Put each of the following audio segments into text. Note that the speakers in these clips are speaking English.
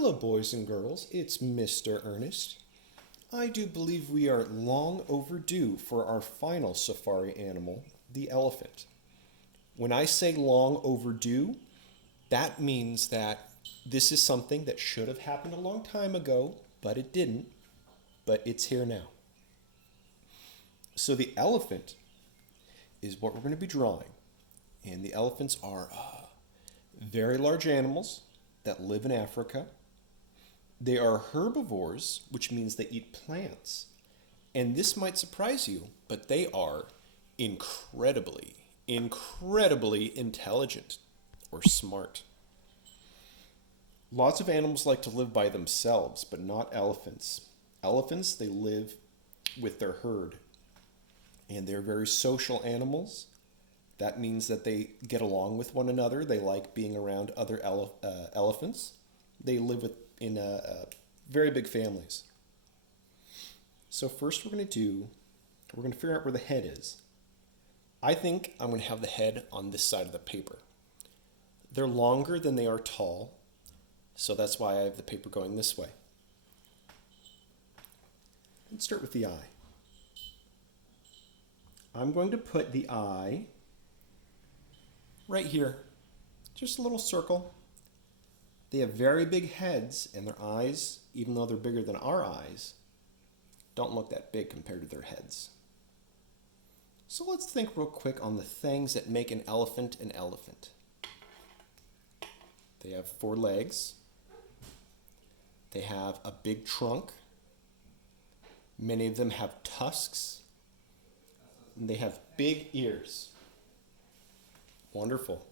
Hello, boys and girls. It's Mr. Ernest. I do believe we are long overdue for our final safari animal, the elephant. When I say long overdue, that means that this is something that should have happened a long time ago, but it didn't. But it's here now. So the elephant is what we're going to be drawing. And the elephants are very large animals that live in Africa. They are herbivores, which means they eat plants. And this might surprise you, but they are incredibly intelligent or smart. Lots of animals like to live by themselves, but not elephants. Elephants, they live with their herd. And they're very social animals. That means that they get along with one another. They like being around other elephants. They live in very big families. So first we're going to figure out where the head is. I think I'm going to have the head on this side of the paper. They're longer than they are tall, so that's why I have the paper going this way. Let's start with the eye. I'm going to put the eye right here, just a little circle. They have very big heads, and their eyes, even though they're bigger than our eyes, don't look that big compared to their heads. So let's think real quick on the things that make an elephant an elephant. They have 4 legs. They have a big trunk. Many of them have tusks. And they have big ears. Wonderful.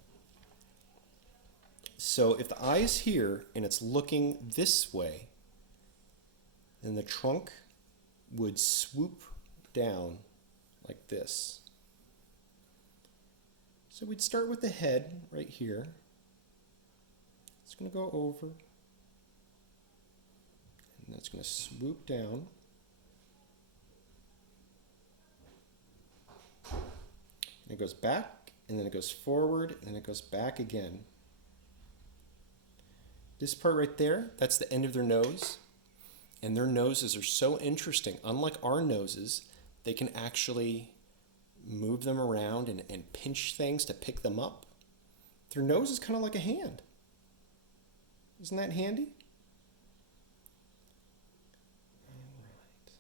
So if the eye is here and it's looking this way, then the trunk would swoop down like this. So we'd start with the head right here. It's going to go over, and that's going to swoop down. And it goes back, and then it goes forward, and then it goes back again. This part right there, that's the end of their nose. And their noses are so interesting. Unlike our noses, they can actually move them around and pinch things to pick them up. Their nose is kind of like a hand. Isn't that handy? All right.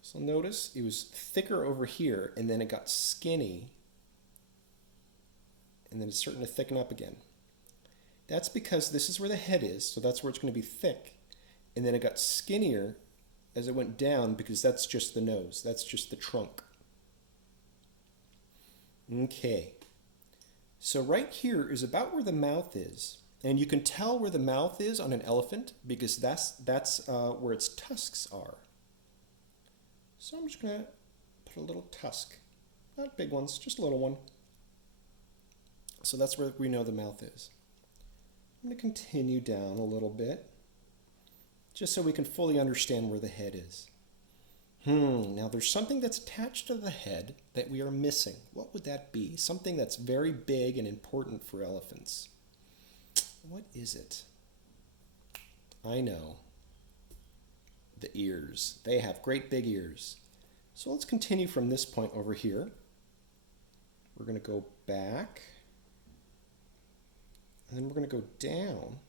So notice it was thicker over here, and then it got skinny, and then it's starting to thicken up again. That's because this is where the head is, so that's where it's going to be thick. And then it got skinnier as it went down because that's just the nose. That's just the trunk. Okay. So right here is about where the mouth is. And you can tell where the mouth is on an elephant because that's where its tusks are. So I'm just going to put a little tusk. Not big ones, just a little one. So that's where we know the mouth is. I'm going to continue down a little bit, just so we can fully understand where the head is. Now there's something that's attached to the head that we are missing. What would that be? Something that's very big and important for elephants. What is it? I know. The ears. They have great big ears. So let's continue from this point over here. We're going to go back. And then we're going to go down.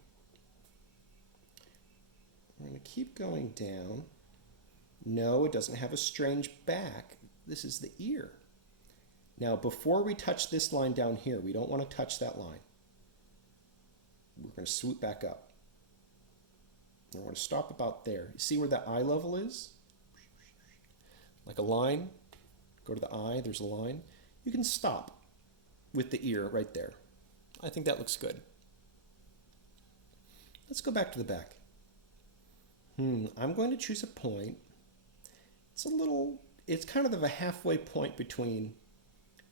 We're going to keep going down. No, it doesn't have a strange back. This is the ear. Now, before we touch this line down here, we don't want to touch that line. We're going to swoop back up. And we're going to stop about there. You see where that eye level is? Like a line. Go to the eye, there's a line. You can stop with the ear right there. I think that looks good. Let's go back to the back. I'm going to choose a point. It's kind of a halfway point between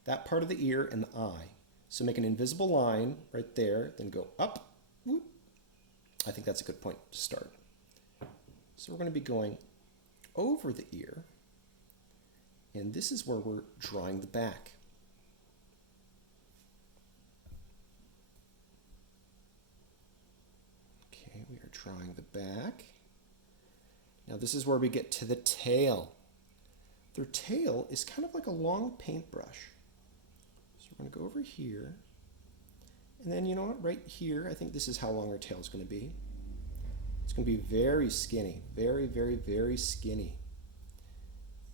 that part of the ear and the eye. So make an invisible line right there, then go up. Whoop. I think that's a good point to start. So we're going to be going over the ear, and this is where we're drawing the back. we are drawing the back. Now this is where we get to the tail. Their tail is kind of like a long paintbrush. So we're going to go over here. And then, you know what, right here, I think this is how long our tail is going to be. It's going to be very skinny, very, very, very skinny.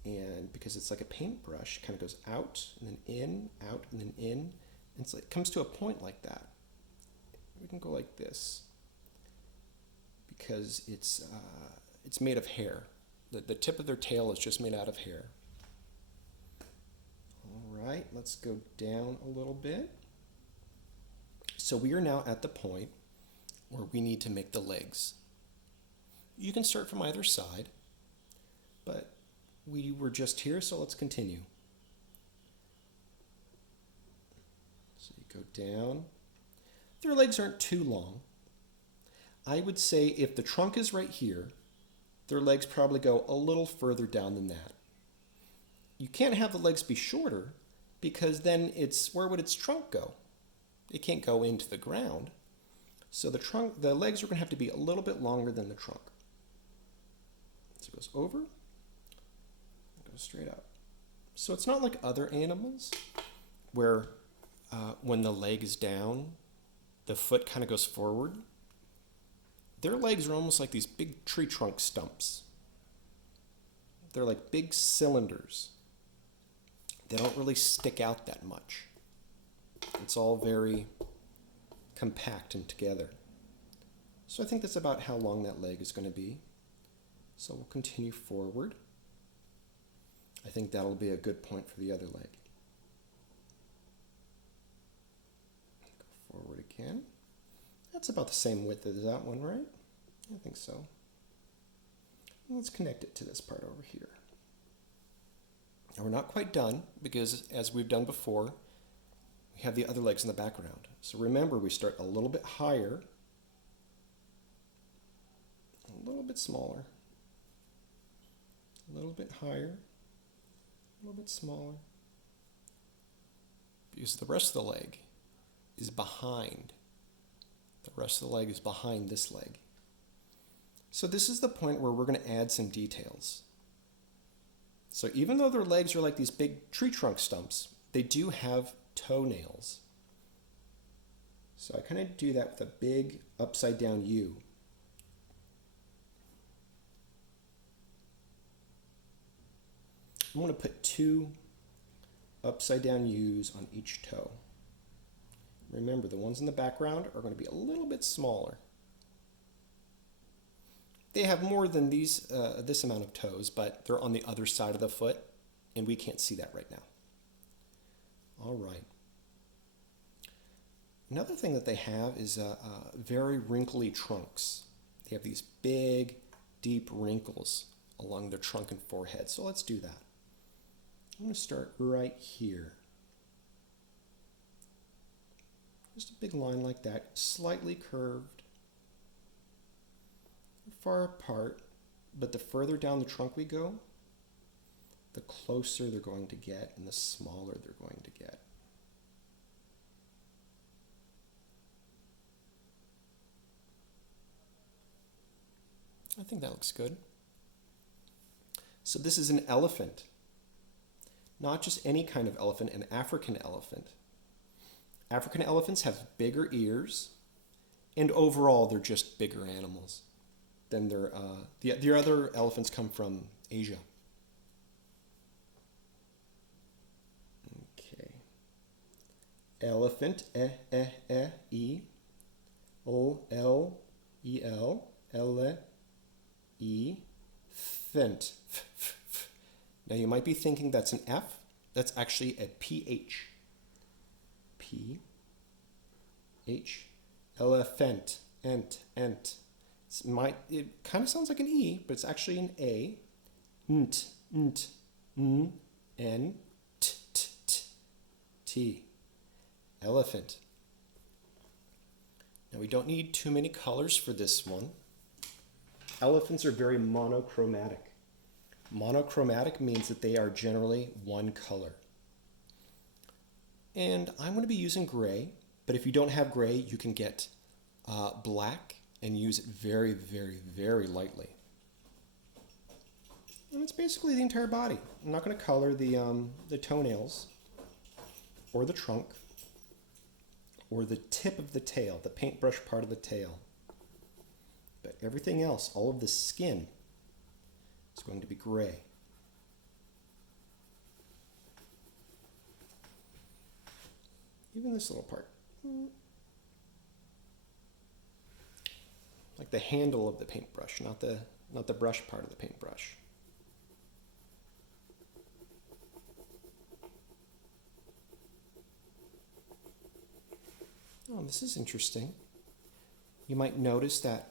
And because it's like a paintbrush, it kind of goes out and then in, out and then in. And it's like, it comes to a point like that. We can go like this because it's made of hair. The tip of their tail is just made out of hair. All right, let's go down a little bit. So we are now at the point where we need to make the legs. You can start from either side, but we were just here, so let's continue. So you go down. Their legs aren't too long. I would say if the trunk is right here, their legs probably go a little further down than that. You can't have the legs be shorter because then where would its trunk go? It can't go into the ground. So the legs are going to have to be a little bit longer than the trunk. So it goes over, goes straight up. So it's not like other animals where when the leg is down, the foot kind of goes forward. Their legs are almost like these big tree trunk stumps. They're like big cylinders. They don't really stick out that much. It's all very compact and together. So I think that's about how long that leg is going to be. So we'll continue forward. I think that'll be a good point for the other leg. Go forward again. That's about the same width as that one, right? I think so. Let's connect it to this part over here. Now we're not quite done because, as we've done before, we have the other legs in the background. So remember, we start a little bit higher, a little bit smaller, a little bit higher, a little bit smaller, because the rest of the leg is behind. The rest of the leg is behind this leg. So this is the point where we're going to add some details. So even though their legs are like these big tree trunk stumps, they do have toenails. So I kind of do that with a big upside down U. I'm going to put 2 upside down U's on each toe. Remember, the ones in the background are going to be a little bit smaller. They have more than this amount of toes, but they're on the other side of the foot, and we can't see that right now. All right. Another thing that they have is very wrinkly trunks. They have these big, deep wrinkles along their trunk and forehead. So let's do that. I'm going to start right here. Just a big line like that, slightly curved, far apart, but the further down the trunk we go, the closer they're going to get and the smaller they're going to get. I think that looks good. So this is an elephant. Not just any kind of elephant, an African elephant. African elephants have bigger ears, and overall they're just bigger animals than the other elephants come from Asia. Okay. Elephant, E, O, L, E, L, L, E, phant. Now you might be thinking that's an F. That's actually a PH. P, H, elephant, ent. It kind of sounds like an E, but it's actually an A. Nt, n, t. Elephant. Now we don't need too many colors for this one. Elephants are very monochromatic. Monochromatic means that they are generally one color. And I'm going to be using gray, but if you don't have gray, you can get black and use it very, very, very lightly. And it's basically the entire body. I'm not going to color the toenails or the trunk or the tip of the tail, the paintbrush part of the tail. But everything else, all of the skin, is going to be gray. Even this little part. Like the handle of the paintbrush, not the brush part of the paintbrush. Oh, this is interesting. You might notice that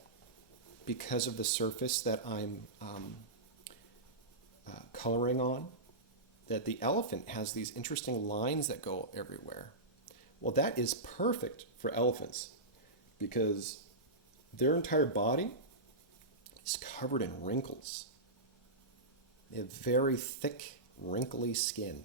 because of the surface that I'm coloring on, that the elephant has these interesting lines that go everywhere. Well, that is perfect for elephants because their entire body is covered in wrinkles. They have very thick, wrinkly skin.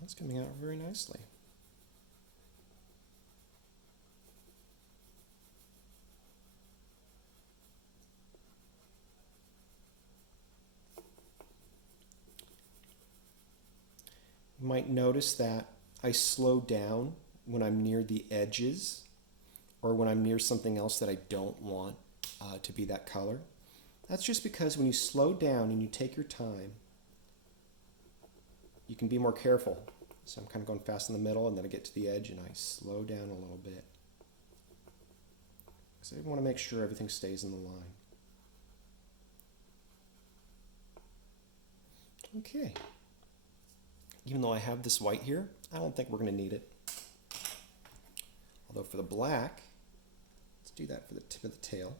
That's coming out very nicely. You might notice that I slow down when I'm near the edges or when I'm near something else that I don't want to be that color. That's just because when you slow down and you take your time, you can be more careful. So I'm kind of going fast in the middle, and then I get to the edge and I slow down a little bit. Because I want to make sure everything stays in the line. Okay. Even though I have this white here, I don't think we're going to need it. Although for the black, let's do that for the tip of the tail.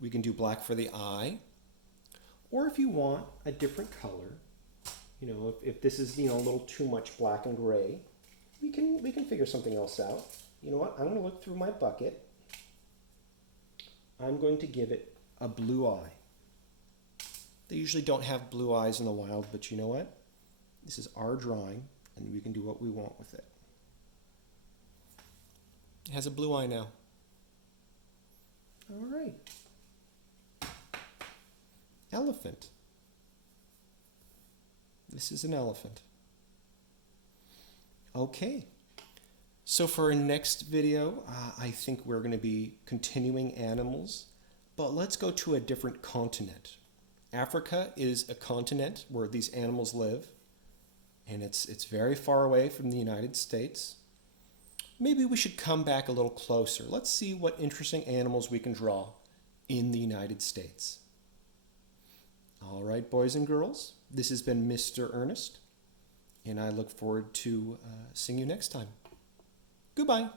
We can do black for the eye. Or if you want a different color, you know, if this is, you know, a little too much black and gray, we can figure something else out. You know what? I'm going to look through my bucket. I'm going to give it a blue eye. They usually don't have blue eyes in the wild, but you know what? This is our drawing, and we can do what we want with it. It has a blue eye now. All right. Elephant. This is an elephant. Okay. So for our next video, I think we're going to be continuing animals, but let's go to a different continent. Africa is a continent where these animals live, and it's very far away from the United States. Maybe we should come back a little closer. Let's see what interesting animals we can draw in the United States. All right, boys and girls, this has been Mr. Ernest, and I look forward to seeing you next time. Goodbye.